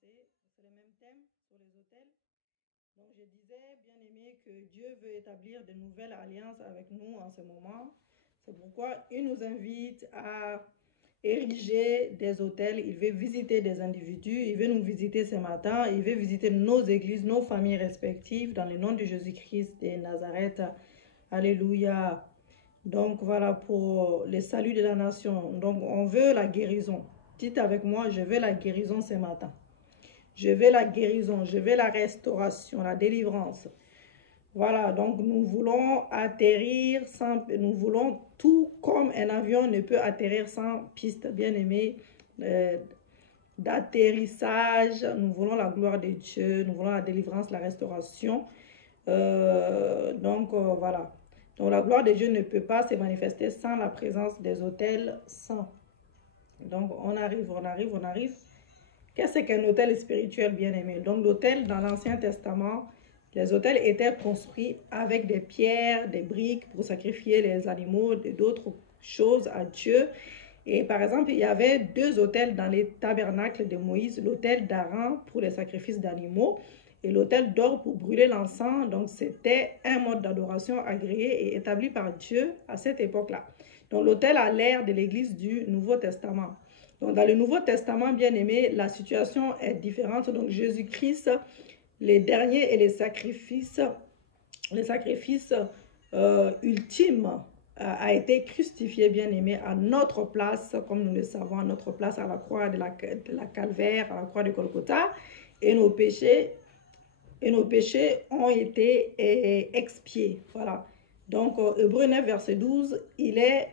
commencer. C'est le même thème pour les hôtels. Donc je disais, bien aimé, que Dieu veut établir de nouvelles alliances avec nous en ce moment. C'est pourquoi il nous invite à ériger des hôtels. Il veut visiter des individus. Il veut nous visiter ce matin. Il veut visiter nos églises, nos familles respectives dans le nom de Jésus-Christ de Nazareth. Alléluia. Donc voilà pour le salut de la nation. Donc on veut la guérison. Dites avec moi, je veux la guérison ce matin. Je veux la guérison, je veux la restauration, la délivrance. Voilà, donc nous voulons atterrir sans... Nous voulons tout comme un avion ne peut atterrir sans piste, bien aimé, d'atterrissage. Nous voulons la gloire de Dieu, nous voulons la délivrance, la restauration. Voilà. Donc la gloire de Dieu ne peut pas se manifester sans la présence des hôtels saints. Donc on arrive. Qu'est-ce qu'un hôtel spirituel, bien aimé? Donc l'hôtel dans l'Ancien Testament, les hôtels étaient construits avec des pierres, des briques pour sacrifier les animaux et d'autres choses à Dieu. Et par exemple, il y avait deux hôtels dans les tabernacles de Moïse, l'hôtel d'Aaron pour les sacrifices d'animaux et l'autel d'or pour brûler l'encens. Donc, c'était un mode d'adoration agréé et établi par Dieu à cette époque-là. Donc, l'autel a l'air de l'Église du Nouveau Testament. Donc, dans le Nouveau Testament, bien aimé, la situation est différente. Donc, Jésus-Christ, les derniers et les sacrifices ultimes a été crucifié, bien aimé, à notre place, comme nous le savons, à notre place à la croix de la Calvaire, à la croix de Golgotha, et nos péchés ont été expiés. Voilà. Donc, Hébreux 9, verset 12, il est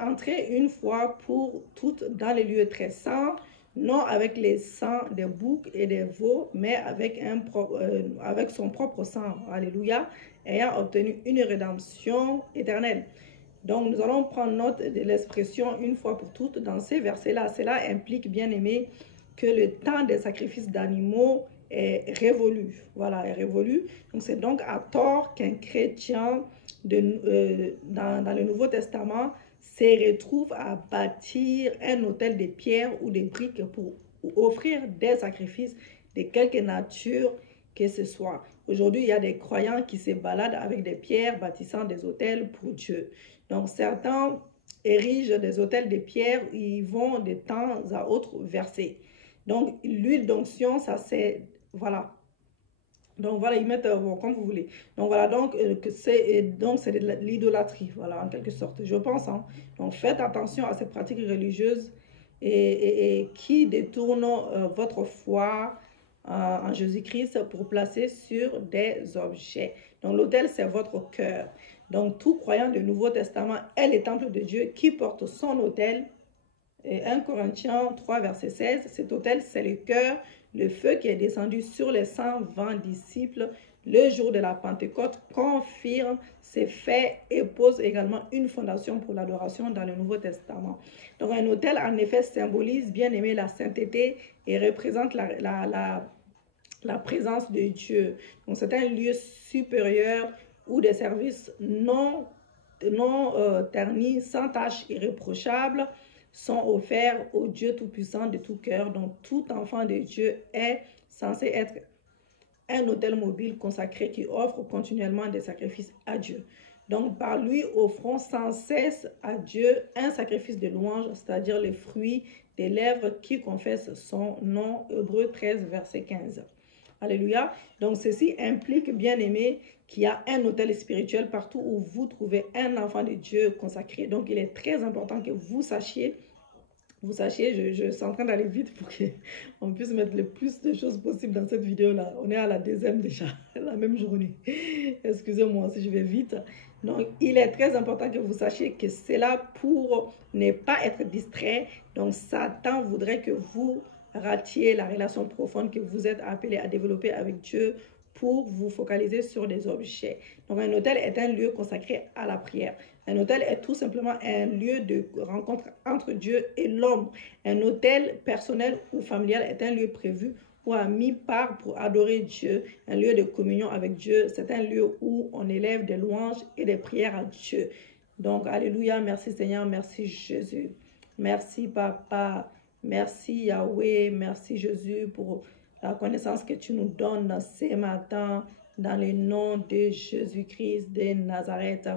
entré une fois pour toutes dans les lieux très saints, non avec les sangs des boucs et des veaux, mais avec son propre sang. Alléluia. Ayant obtenu une rédemption éternelle. Donc, nous allons prendre note de l'expression une fois pour toutes dans ces versets-là. Cela implique, bien aimé, que le temps des sacrifices d'animaux est révolu. Voilà, est révolu. Donc, c'est donc à tort qu'un chrétien dans le Nouveau Testament se retrouve à bâtir un autel de pierre ou de briques pour offrir des sacrifices de quelque nature que ce soit. Aujourd'hui, il y a des croyants qui se baladent avec des pierres bâtissant des autels pour Dieu. Donc, certains érigent des autels de pierre, ils vont de temps à autre verser. Donc, l'huile d'onction, ça c'est, voilà. Donc, voilà, ils mettent comme vous voulez. Donc, voilà, donc c'est de l'idolâtrie, voilà, en quelque sorte, je pense. Hein. Donc, faites attention à ces pratiques religieuses et qui détournent votre foi en Jésus-Christ pour placer sur des objets. Donc, l'autel, c'est votre cœur. Donc, tout croyant du Nouveau Testament est le temple de Dieu qui porte son autel. Et 1 Corinthiens 3, verset 16, cet autel, c'est le cœur, le feu qui est descendu sur les 120 disciples le jour de la Pentecôte, confirme ces faits et pose également une fondation pour l'adoration dans le Nouveau Testament. Donc, un autel, en effet, symbolise, bien aimé, la sainteté et représente la présence de Dieu. Donc, c'est un lieu supérieur où des services non ternis, sans tâche irréprochable, sont offerts au Dieu Tout-Puissant de tout cœur. Donc, tout enfant de Dieu est censé être un autel mobile consacré qui offre continuellement des sacrifices à Dieu. Donc, par lui, offrons sans cesse à Dieu un sacrifice de louange, c'est-à-dire les fruits des lèvres qui confessent son nom. Hébreux 13, verset 15. Alléluia. Donc, ceci implique, bien aimé, qu'il y a un autel spirituel partout où vous trouvez un enfant de Dieu consacré. Donc, il est très important que vous sachiez, je suis en train d'aller vite pour qu'on puisse mettre le plus de choses possible dans cette vidéo-là. On est à la deuxième déjà, la même journée. Excusez-moi si je vais vite. Donc, il est très important que vous sachiez que c'est là pour ne pas être distrait. Donc, Satan voudrait que vous ratiez la relation profonde que vous êtes appelé à développer avec Dieu pour vous focaliser sur des objets. Donc, un autel est un lieu consacré à la prière. Un autel est tout simplement un lieu de rencontre entre Dieu et l'homme. Un autel personnel ou familial est un lieu prévu ou à mi-part pour adorer Dieu. Un lieu de communion avec Dieu, c'est un lieu où on élève des louanges et des prières à Dieu. Donc, alléluia, merci Seigneur, merci Jésus. Merci Papa. Merci Yahweh, merci Jésus pour la connaissance que tu nous donnes ce matin dans le nom de Jésus-Christ de Nazareth.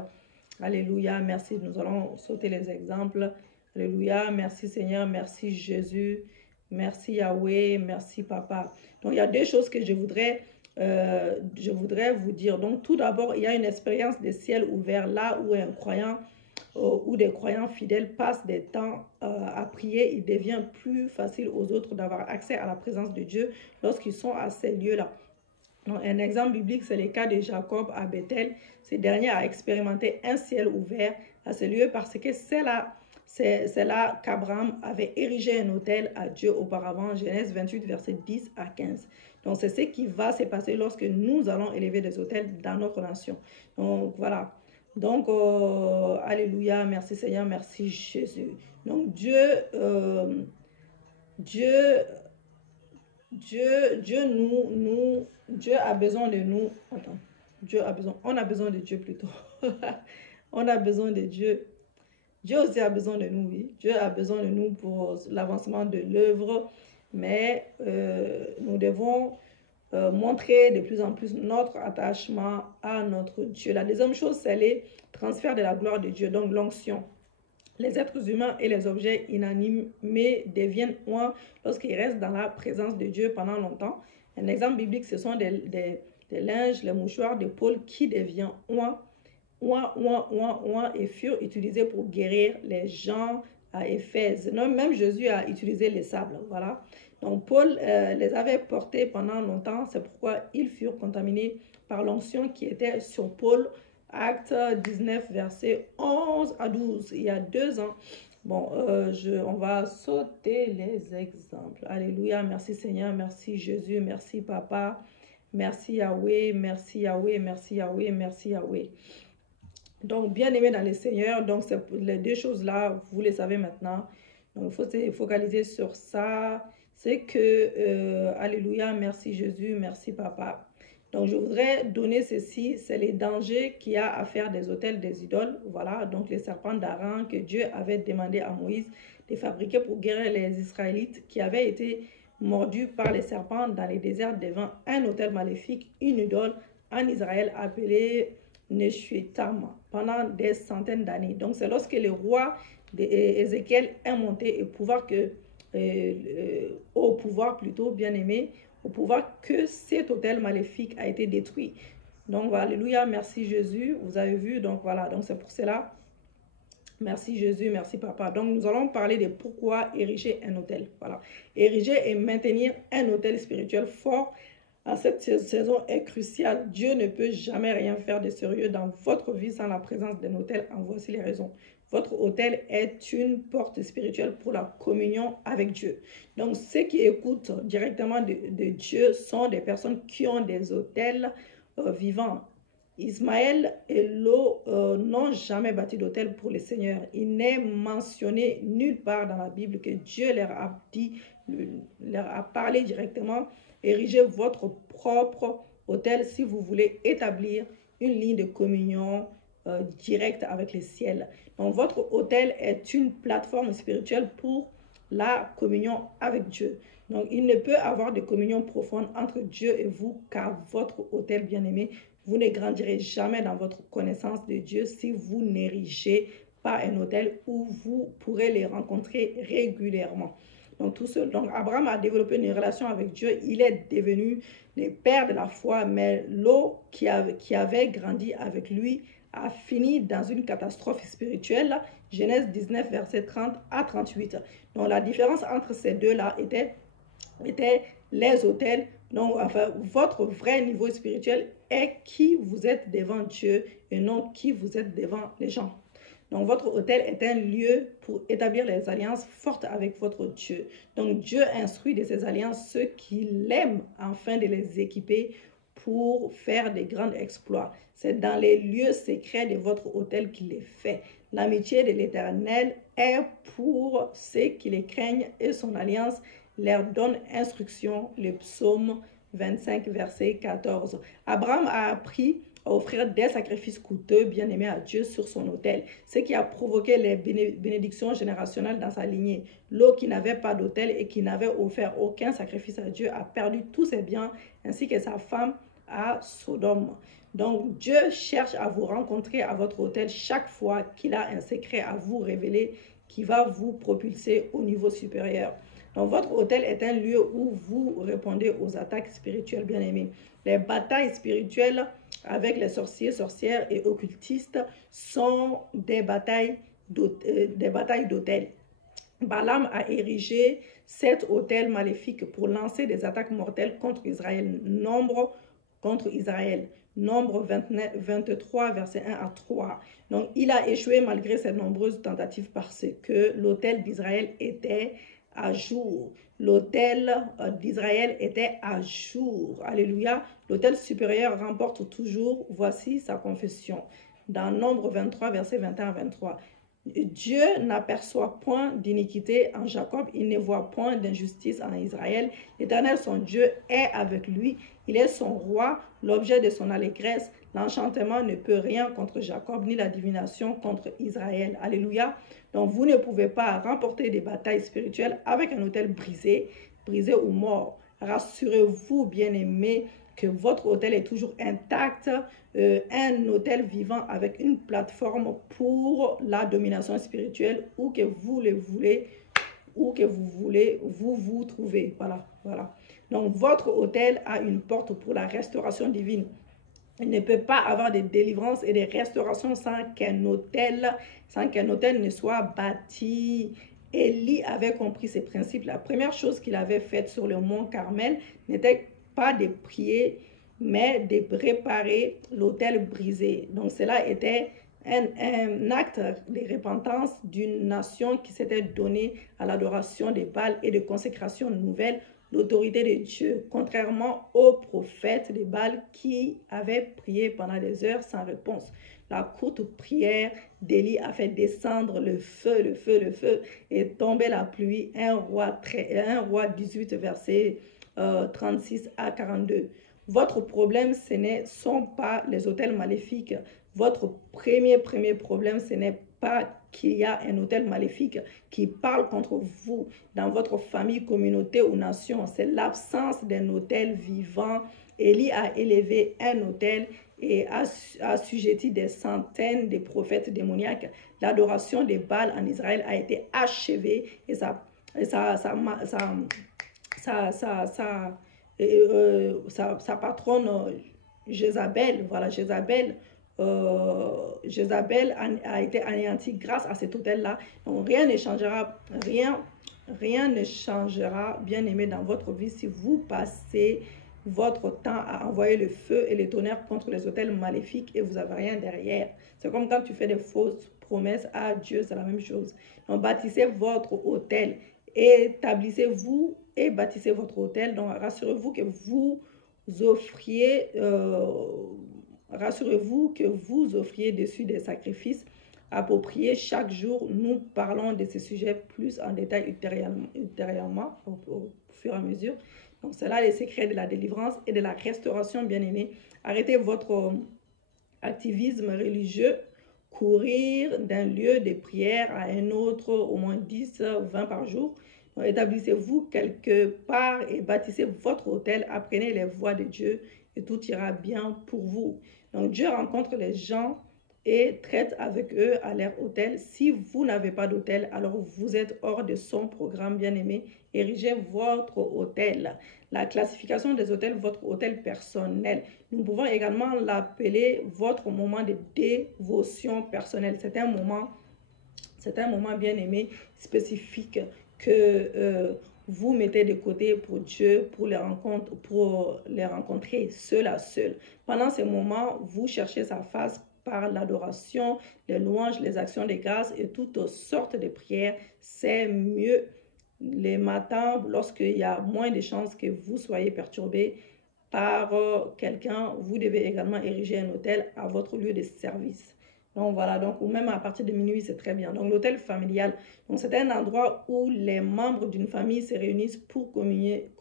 Alléluia, merci. Nous allons sauter les exemples. Alléluia, merci Seigneur, merci Jésus, merci Yahweh, merci Papa. Donc il y a deux choses que je voudrais vous dire. Donc tout d'abord, il y a une expérience de ciel ouvert là où un croyant où des croyants fidèles passent des temps à prier. Il devient plus facile aux autres d'avoir accès à la présence de Dieu lorsqu'ils sont à ces lieux-là. Un exemple biblique, c'est le cas de Jacob à Bethel. Ce dernier a expérimenté un ciel ouvert à ce lieu parce que c'est là qu'Abraham avait érigé un autel à Dieu auparavant, Genèse 28, versets 10 à 15. Donc, c'est ce qui va se passer lorsque nous allons élever des autels dans notre nation. Donc, voilà. Donc, alléluia, merci Seigneur, merci Jésus. Donc, Dieu a besoin de nous. Attends, on a besoin de Dieu plutôt. On a besoin de Dieu. Dieu aussi a besoin de nous, oui. Dieu a besoin de nous pour l'avancement de l'œuvre, mais nous devons montrer de plus en plus notre attachement à notre Dieu. La deuxième chose, c'est le transfert de la gloire de Dieu, donc l'onction. Les êtres humains et les objets inanimés deviennent oints lorsqu'ils restent dans la présence de Dieu pendant longtemps. Un exemple biblique, ce sont des linges, les mouchoirs de Paul qui deviennent oints et furent utilisés pour guérir les gens à Éphèse. Non, même Jésus a utilisé les sables, voilà. Donc Paul les avait portés pendant longtemps, c'est pourquoi ils furent contaminés par l'onction qui était sur Paul. Acte 19, versets 11 à 12, il y a 2 ans. Bon, on va sauter les exemples. Alléluia, merci Seigneur, merci Jésus, merci Papa, merci Yahweh, merci Yahweh, merci Yahweh, merci Yahweh. Donc, bien aimé dans le Seigneur, donc les deux choses-là, vous les savez maintenant. Donc, il faut se focaliser sur ça. C'est que, alléluia, merci Jésus, merci Papa. Donc, je voudrais donner ceci, c'est les dangers qu'il y a à faire des autels des idoles. Voilà, donc les serpents d'Aaron que Dieu avait demandé à Moïse de fabriquer pour guérir les Israélites qui avaient été mordus par les serpents dans les déserts devant un autel maléfique, une idole en Israël appelée Neshuetam pendant des centaines d'années. Donc, c'est lorsque le roi d'Ézéchiel est monté au pouvoir plutôt, bien aimé, au pouvoir que cet autel maléfique a été détruit. Donc, alléluia, merci Jésus. Vous avez vu, donc voilà, donc c'est pour cela. Merci Jésus, merci Papa. Donc, nous allons parler de pourquoi ériger un autel. Voilà, ériger et maintenir un autel spirituel fort à cette saison est crucial. Dieu ne peut jamais rien faire de sérieux dans votre vie sans la présence d'un autel. En voici les raisons. Votre autel est une porte spirituelle pour la communion avec Dieu. Donc, ceux qui écoutent directement de Dieu sont des personnes qui ont des autels vivants. Ismaël et Lot n'ont jamais bâti d'autel pour le Seigneur. Il n'est mentionné nulle part dans la Bible que Dieu leur a parlé directement. Érigez votre propre autel si vous voulez établir une ligne de communion directe avec le ciel. Donc, votre autel est une plateforme spirituelle pour la communion avec Dieu. Donc, il ne peut avoir de communion profonde entre Dieu et vous car votre autel bien-aimé, vous ne grandirez jamais dans votre connaissance de Dieu si vous n'érigez pas un autel où vous pourrez les rencontrer régulièrement. Donc, tout seul. Donc, Abraham a développé une relation avec Dieu. Il est devenu le père de la foi, mais Lot, qui avait grandi avec lui, a fini dans une catastrophe spirituelle. Genèse 19, verset 30 à 38. Donc, la différence entre ces deux-là était les autels. Donc, enfin, votre vrai niveau spirituel est qui vous êtes devant Dieu et non qui vous êtes devant les gens. Donc, votre autel est un lieu pour établir les alliances fortes avec votre Dieu. Donc, Dieu instruit de ces alliances ceux qui l'aiment afin de les équiper pour faire des grands exploits. C'est dans les lieux secrets de votre autel qu'il les fait. L'amitié de l'Éternel est pour ceux qui les craignent et son alliance leur donne instruction. Le psaume 25, verset 14. Abraham a appris à offrir des sacrifices coûteux, bien aimés à Dieu, sur son autel. Ce qui a provoqué les bénédictions générationnelles dans sa lignée. Lot, qui n'avait pas d'autel et qui n'avait offert aucun sacrifice à Dieu, a perdu tous ses biens, ainsi que sa femme à Sodome. Donc, Dieu cherche à vous rencontrer à votre autel chaque fois qu'il a un secret à vous révéler qui va vous propulser au niveau supérieur. Donc, votre autel est un lieu où vous répondez aux attaques spirituelles, bien aimés. Les batailles spirituelles avec les sorciers, sorcières et occultistes sont des batailles d'autel. Balaam a érigé cet autel maléfique pour lancer des attaques mortelles contre Israël. Nombre 23, verset 1 à 3. Donc, il a échoué malgré ses nombreuses tentatives parce que l'autel d'Israël était à jour. L'autel d'Israël était à jour. Alléluia. L'autel supérieur remporte toujours. Voici sa confession. Dans Nombre 23, verset 21 à 23. Dieu n'aperçoit point d'iniquité en Jacob, il ne voit point d'injustice en Israël. L'Éternel, son Dieu, est avec lui. Il est son roi, l'objet de son allégresse. L'enchantement ne peut rien contre Jacob, ni la divination contre Israël. Alléluia. Donc, vous ne pouvez pas remporter des batailles spirituelles avec un autel brisé ou mort. Rassurez-vous, bien-aimés, que votre autel est toujours intact, un autel vivant avec une plateforme pour la domination spirituelle, où que vous le voulez, où que vous voulez, vous trouvez. Voilà. Donc, votre autel a une porte pour la restauration divine. Il ne peut pas avoir de délivrance et de restauration sans qu'un autel ne soit bâti. Élie avait compris ces principes. La première chose qu'il avait faite sur le mont Carmel n'était pas de prier, mais de réparer l'autel brisé. Donc, cela était un acte de repentance d'une nation qui s'était donnée à l'adoration des Baals et de consécration nouvelle, l'autorité de Dieu, contrairement aux prophètes de Baal qui avaient prié pendant des heures sans réponse. La courte prière d'Élie a fait descendre le feu, et tomber la pluie. 1 roi 18, verset 36 à 42. Votre problème, ce ne sont pas les autels maléfiques. Votre premier problème, ce n'est pas qu'il y a un autel maléfique qui parle contre vous dans votre famille, communauté ou nation. C'est l'absence d'un autel vivant. Élie a élevé un autel et a assujetti des centaines de prophètes démoniaques. L'adoration des Baals en Israël a été achevée et sa patronne Jézabel, Jézabel a été anéantie grâce à cet autel-là. Donc rien ne changera, bien aimé, dans votre vie si vous passez votre temps à envoyer le feu et les tonnerres contre les autels maléfiques et vous n'avez rien derrière. C'est comme quand tu fais des fausses promesses à Dieu, c'est la même chose. Donc bâtissez votre autel, établissez-vous et bâtissez votre autel. Donc rassurez-vous que vous offriez dessus des sacrifices appropriés chaque jour. Nous parlons de ces sujets plus en détail ultérieurement, au fur et à mesure. Donc, c'est là les secrets de la délivrance et de la restauration, bien-aimés. Arrêtez votre activisme religieux, courir d'un lieu de prière à un autre, au moins 10 ou 20 par jour. Établissez-vous quelque part et bâtissez votre autel. Apprenez les voies de Dieu et tout ira bien pour vous. Donc, Dieu rencontre les gens et traite avec eux à leur autel. Si vous n'avez pas d'autel, alors vous êtes hors de son programme, bien-aimé. Érigez votre autel. La classification des autels, votre autel personnel. Nous pouvons également l'appeler votre moment de dévotion personnelle. C'est un moment, bien-aimé, spécifique que vous mettez de côté pour Dieu, pour les rencontrer seul à seul. Pendant ces moments, vous cherchez sa face par l'adoration, les louanges, les actions de grâce et toutes sortes de prières. C'est mieux les matins lorsqu'il y a moins de chances que vous soyez perturbé par quelqu'un. Vous devez également ériger un autel à votre lieu de service. Donc voilà, donc, ou même à partir de minuit, c'est très bien. Donc l'autel familial, donc c'est un endroit où les membres d'une famille se réunissent pour communier,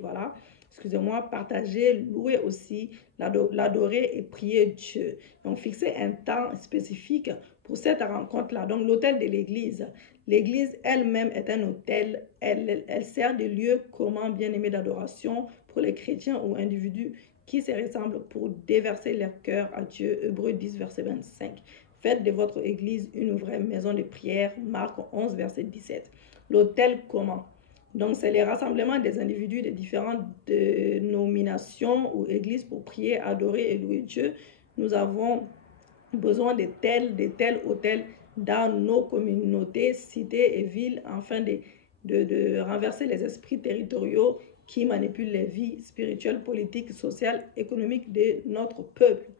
voilà, excusez-moi, partager, louer aussi, l'adorer et prier Dieu. Donc, fixer un temps spécifique pour cette rencontre-là. Donc, l'autel de l'église. L'église elle-même est un autel. Elle sert de lieu commun bien-aimé d'adoration pour les chrétiens ou individus qui se ressemblent pour déverser leur cœur à Dieu. Hébreux 10, verset 25. Faites de votre église une vraie maison de prière. Marc 11, verset 17. L'autel commun. Donc, c'est les rassemblements des individus de différentes dénominations ou églises pour prier, adorer et louer Dieu. Nous avons besoin de tels hôtels dans nos communautés, cités et villes, afin de renverser les esprits territoriaux qui manipulent les vies spirituelles, politiques, sociales, économiques de notre peuple.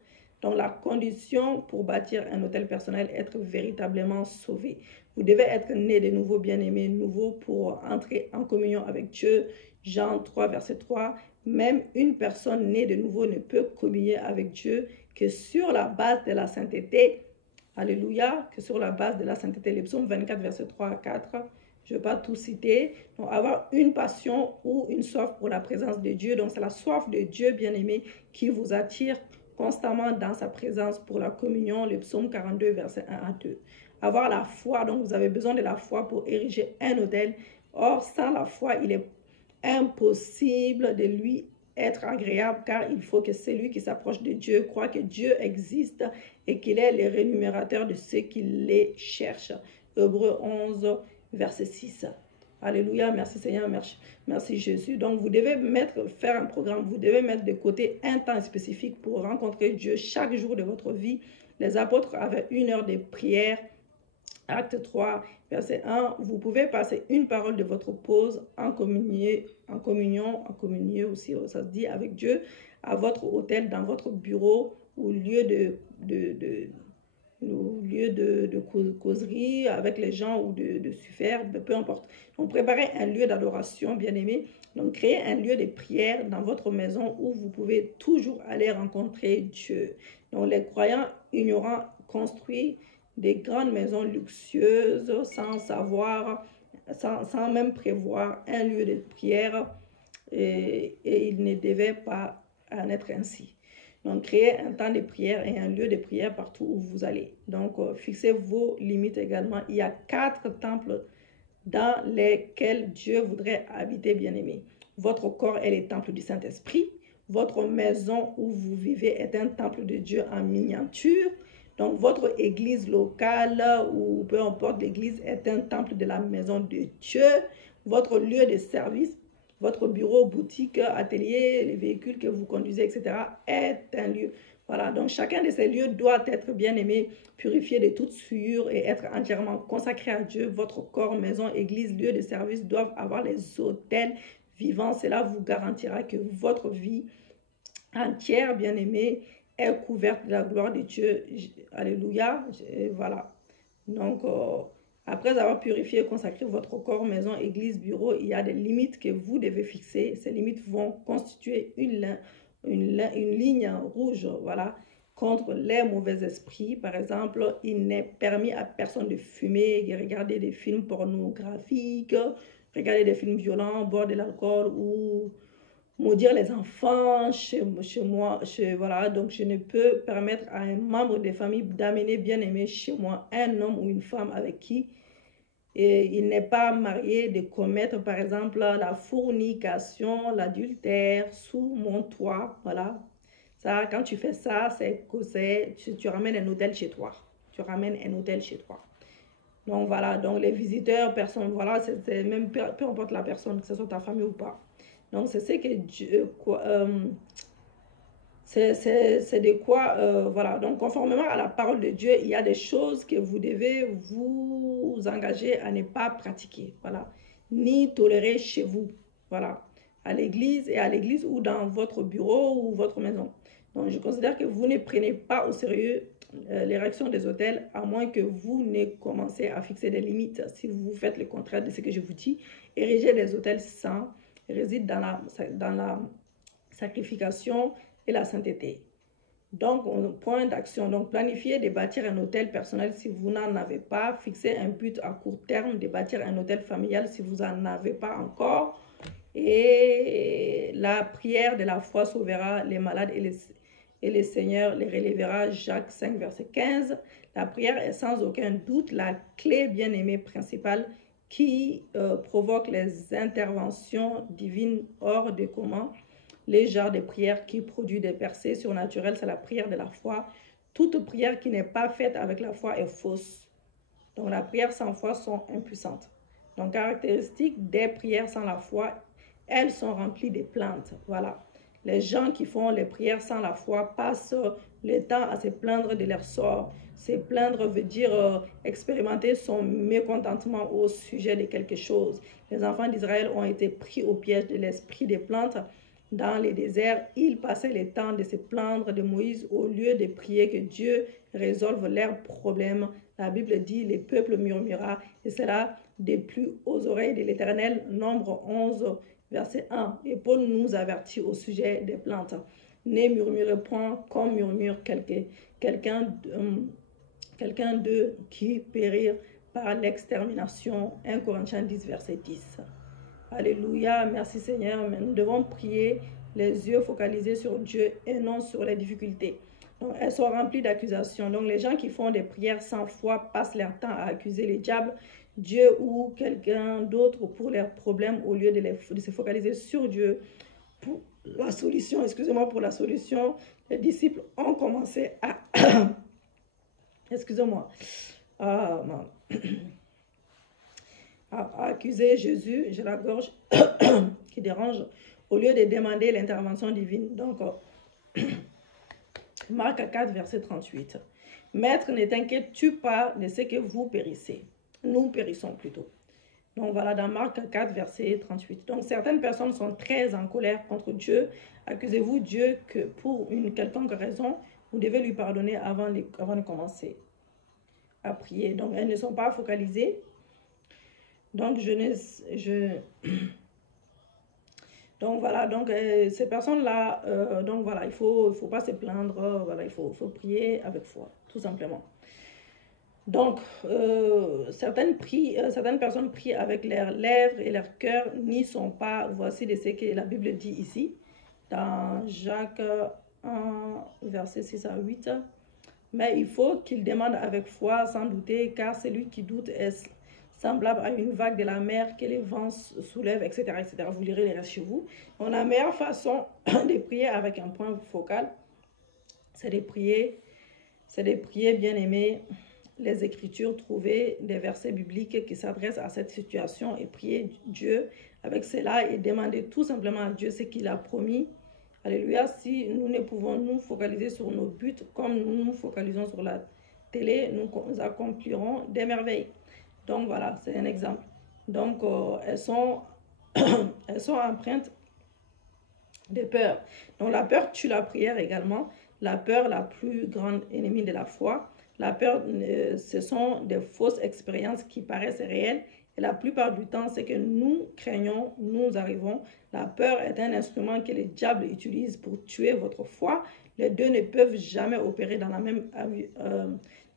Donc, la condition pour bâtir un hôtel personnel est être véritablement sauvé. Vous devez être né de nouveau, bien-aimé, nouveau pour entrer en communion avec Dieu. Jean 3, verset 3. Même une personne née de nouveau ne peut communier avec Dieu que sur la base de la sainteté. Alléluia, que sur la base de la sainteté. Les psaumes 24, verset 3 à 4. Je ne vais pas tout citer. Donc, avoir une passion ou une soif pour la présence de Dieu. Donc, c'est la soif de Dieu, bien-aimé, qui vous attire constamment dans sa présence pour la communion. Le psaume 42, verset 1 à 2. Avoir la foi, donc vous avez besoin de la foi pour ériger un autel. Or, sans la foi, il est impossible de lui être agréable, car il faut que celui qui s'approche de Dieu croit que Dieu existe et qu'il est le rémunérateur de ceux qui les cherchent. Hébreux 11, verset 6. Alléluia, merci Seigneur, merci Jésus. Donc, vous devez faire un programme, vous devez mettre de côté un temps spécifique pour rencontrer Dieu chaque jour de votre vie. Les apôtres avaient 1 heure de prière. Acte 3, verset 1, vous pouvez passer une parole de votre pause en communion aussi, ça se dit, avec Dieu, à votre hôtel, dans votre bureau ou lieu de causerie avec les gens ou de suffire, peu importe. Donc, préparez un lieu d'adoration, bien-aimé. Donc, créez un lieu de prière dans votre maison où vous pouvez toujours aller rencontrer Dieu. Donc, les croyants ignorants construisent des grandes maisons luxueuses sans savoir, sans même prévoir un lieu de prière et il ne devait pas en être ainsi. Donc, créez un temps de prière et un lieu de prière partout où vous allez. Donc, fixez vos limites également. Il y a 4 temples dans lesquels Dieu voudrait habiter, bien-aimé. Votre corps est le temple du Saint-Esprit. Votre maison où vous vivez est un temple de Dieu en miniature. Donc, votre église locale ou peu importe l'église est un temple de la maison de Dieu. Votre lieu de service, votre bureau, boutique, atelier, les véhicules que vous conduisez, etc. est un lieu. Voilà, donc chacun de ces lieux doit être bien aimé, purifié de toute souillure et être entièrement consacré à Dieu. Votre corps, maison, église, lieu de service doivent avoir les autels vivants. Cela vous garantira que votre vie entière, bien aimée, est couverte de la gloire de Dieu. Alléluia. Et voilà. Donc, après avoir purifié et consacré votre corps, maison, église, bureau, il y a des limites que vous devez fixer. Ces limites vont constituer une ligne rouge, voilà, contre les mauvais esprits. Par exemple, il n'est permis à personne de fumer, de regarder des films pornographiques, regarder des films violents, boire de l'alcool ou maudire les enfants chez moi. Voilà, donc je ne peux permettre à un membre de famille d'amener bien-aimé chez moi un homme ou une femme avec qui il n'est pas marié, de commettre par exemple la fornication, l'adultère sous mon toit. Voilà, ça, quand tu fais ça, c'est que tu ramènes un hôtel chez toi. Tu ramènes un hôtel chez toi. Donc voilà, donc les visiteurs, personne, voilà, c'est même peu importe la personne, que ce soit ta famille ou pas. Donc, c'est ce que Dieu, c'est de quoi, voilà. Donc, conformément à la parole de Dieu, il y a des choses que vous devez vous engager à ne pas pratiquer, voilà. Ni tolérer chez vous, voilà. À l'église ou dans votre bureau ou votre maison. Donc, je considère que vous ne prenez pas au sérieux l'érection des hôtels, à moins que vous ne commencez à fixer des limites. Si vous faites le contraire de ce que je vous dis, érigez des hôtels saints réside dans la sacrification et la sainteté. Donc, point d'action. Donc, planifiez de bâtir un hôtel personnel si vous n'en avez pas. Fixez un but à court terme de bâtir un hôtel familial si vous n'en avez pas encore. Et la prière de la foi sauvera les malades et le Seigneur les relèvera. Jacques 5, verset 15. La prière est sans aucun doute la clé bien-aimée principale qui provoque les interventions divines hors de commun. Les genres de prières qui produisent des percées surnaturelles, c'est la prière de la foi. Toute prière qui n'est pas faite avec la foi est fausse. Donc, la prière sans foi sont impuissantes. Donc, caractéristique des prières sans la foi, elles sont remplies de plaintes. Voilà. Les gens qui font les prières sans la foi passent le temps à se plaindre de leur sort. Se plaindre veut dire expérimenter son mécontentement au sujet de quelque chose. Les enfants d'Israël ont été pris au piège de l'esprit des plaintes dans les déserts. Ils passaient le temps de se plaindre de Moïse au lieu de prier que Dieu résolve leurs problèmes. La Bible dit, le peuple murmura, et cela déplut aux oreilles de l'Éternel. Nombre 11, verset 1. Et Paul nous avertit au sujet des plaintes. Ne murmurez point comme murmure quelqu'un d'eux qui périr par l'extermination. 1 Corinthiens 10, verset 10. Alléluia, merci Seigneur. Mais nous devons prier les yeux focalisés sur Dieu et non sur les difficultés. Donc, elles sont remplies d'accusations. Donc, les gens qui font des prières sans foi passent leur temps à accuser les diables, Dieu ou quelqu'un d'autre pour leurs problèmes au lieu de se focaliser sur Dieu pour la solution. Excusez-moi, pour la solution, les disciples ont commencé à... Excusez-moi. À accuser Jésus, j'ai la gorge qui dérange, au lieu de demander l'intervention divine. Donc, Marc 4, verset 38. Maître, ne t'inquiètes-tu pas de ce que vous périssez? Nous périssons plutôt. Donc voilà, dans Marc 4, verset 38. Donc certaines personnes sont très en colère contre Dieu. Accusez-vous Dieu que pour une quelconque raison, vous devez lui pardonner avant de commencer à prier. Donc elles ne sont pas focalisées. Donc donc voilà, donc ces personnes-là, donc voilà, il faut pas se plaindre, voilà, il faut prier avec foi, tout simplement. Donc, certaines personnes prient avec leurs lèvres et leur cœur n'y sont pas. Voici de ce que la Bible dit ici, dans Jacques 1, verset 6 à 8. Mais il faut qu'ils demandent avec foi, sans douter, car celui qui doute est semblable à une vague de la mer que les vents soulèvent, etc., etc. Vous lirez les restes chez vous. Donc, la meilleure façon de prier avec un point focal, c'est de prier, bien aimé, les Écritures, trouver des versets bibliques qui s'adressent à cette situation et prier Dieu avec cela et demander tout simplement à Dieu ce qu'il a promis. Alléluia, si nous ne pouvons nous focaliser sur nos buts comme nous nous focalisons sur la télé, nous accomplirons des merveilles. Donc voilà, c'est un exemple. Donc elles sont empreintes de peur. Donc la peur tue la prière également. La peur, la plus grande ennemie de la foi. La peur, ce sont des fausses expériences qui paraissent réelles. Et la plupart du temps, c'est que nous craignons, nous arrivons. La peur est un instrument que le diable utilise pour tuer votre foi. Les deux ne peuvent jamais opérer dans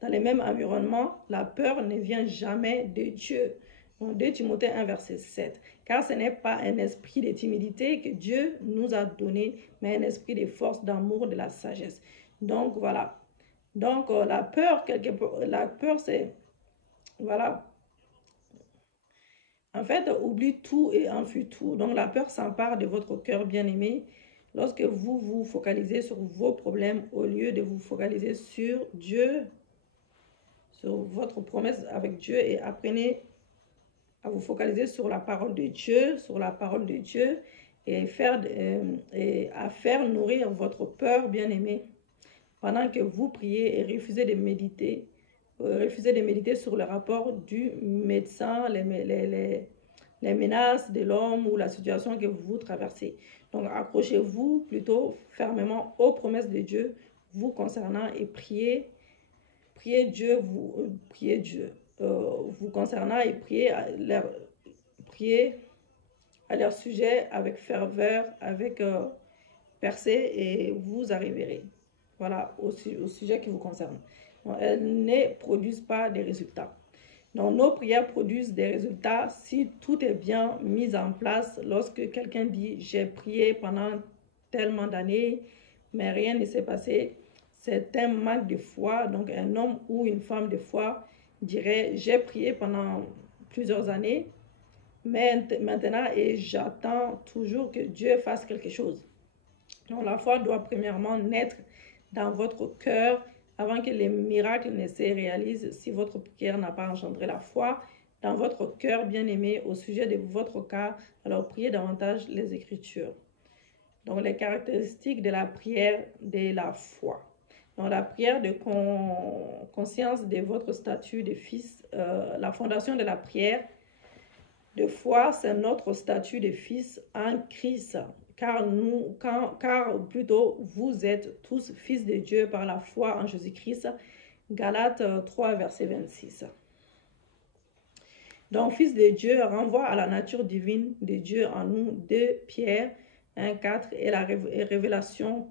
les mêmes environnements. La peur ne vient jamais de Dieu. Donc, 2 Timothée 1, verset 7. Car ce n'est pas un esprit de timidité que Dieu nous a donné, mais un esprit de force, d'amour, de la sagesse. Donc, voilà. Donc, la peur, c'est... Voilà. En fait, oublie tout et enfuis tout. Donc, la peur s'empare de votre cœur bien-aimé lorsque vous vous focalisez sur vos problèmes au lieu de vous focaliser sur Dieu, sur votre promesse avec Dieu et apprenez à vous focaliser sur la parole de Dieu, et à faire nourrir votre peur bien-aimé pendant que vous priez et refusez de méditer sur le rapport du médecin, les menaces de l'homme ou la situation que vous traversez. Donc, accrochez-vous plutôt fermement aux promesses de Dieu vous concernant et priez Dieu vous concernant et priez à leur sujet avec ferveur, avec percée et vous arriverez. Voilà, au sujet qui vous concerne. Donc, elles ne produisent pas des résultats. Donc, nos prières produisent des résultats si tout est bien mis en place. Lorsque quelqu'un dit « j'ai prié pendant tellement d'années, mais rien ne s'est passé », c'est un manque de foi. Donc, un homme ou une femme de foi dirait « j'ai prié pendant plusieurs années, mais maintenant, et j'attends toujours que Dieu fasse quelque chose. » Donc, la foi doit premièrement naître dans votre cœur avant que les miracles ne se réalisent. Si votre prière n'a pas engendré la foi dans votre cœur, bien-aimé, au sujet de votre cas, alors priez davantage les Écritures. Donc, les caractéristiques de la prière de la foi. Donc, la prière de conscience de votre statut de fils, la fondation de la prière de foi, c'est notre statut de fils en Christ. Car plutôt vous êtes tous fils de Dieu par la foi en Jésus-Christ. Galates 3, verset 26. Donc, fils de Dieu renvoie à la nature divine de Dieu en nous. 2 Pierre 1, 4 et la révélation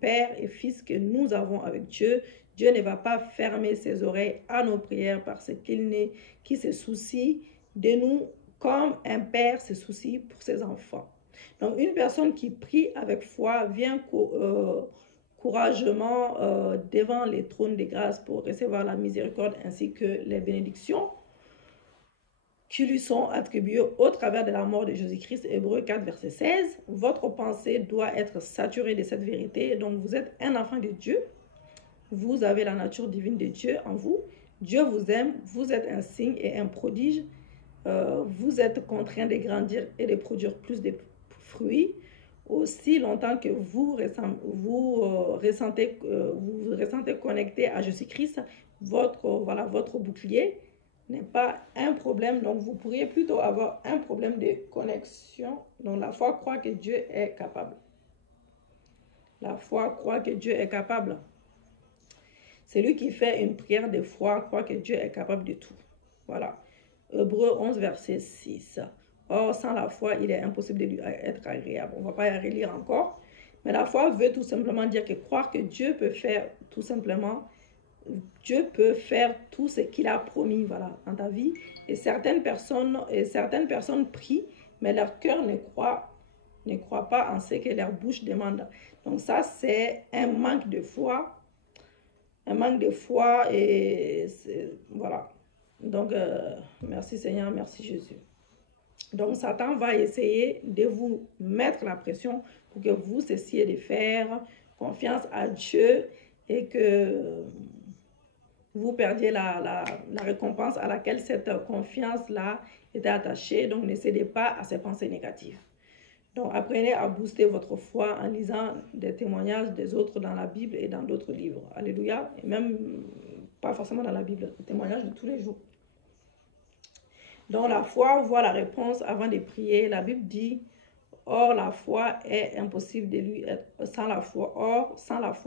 Père et Fils que nous avons avec Dieu. Dieu ne va pas fermer ses oreilles à nos prières parce qu'il se soucie de nous comme un père se soucie pour ses enfants. Donc, une personne qui prie avec foi vient courageusement devant les trônes de grâce pour recevoir la miséricorde ainsi que les bénédictions qui lui sont attribuées au travers de la mort de Jésus-Christ. Hébreux 4, verset 16. Votre pensée doit être saturée de cette vérité. Donc, vous êtes un enfant de Dieu. Vous avez la nature divine de Dieu en vous. Dieu vous aime. Vous êtes un signe et un prodige. Vous êtes contraint de grandir et de produire plus de fruits aussi longtemps que vous ressentez connecté à Jésus-Christ. Votre bouclier n'est pas un problème, donc vous pourriez plutôt avoir un problème de connexion. Donc la foi croit que Dieu est capable. La foi croit que Dieu est capable. Celui qui fait une prière de foi croit que Dieu est capable de tout. Voilà. Hébreux 11, verset 6. Or, sans la foi, il est impossible de lui être agréable. On ne va pas y relire encore. Mais la foi veut tout simplement dire que croire que Dieu peut faire tout simplement, Dieu peut faire tout ce qu'il a promis, voilà, dans ta vie. Et certaines personnes prient, mais leur cœur ne croit pas en ce que leur bouche demande. Donc ça, c'est un manque de foi. Un manque de foi et voilà. Donc, merci Seigneur, merci Jésus. Donc, Satan va essayer de vous mettre la pression pour que vous cessiez de faire confiance à Dieu et que vous perdiez la récompense à laquelle cette confiance-là était attachée. Donc, ne cédez pas à ces pensées négatives. Donc, apprenez à booster votre foi en lisant des témoignages des autres dans la Bible et dans d'autres livres. Alléluia. Et même, pas forcément dans la Bible, des témoignages de tous les jours. Donc, la foi voit la réponse avant de prier. La Bible dit, or, la foi est impossible de lui être sans la foi. Or, sans la foi,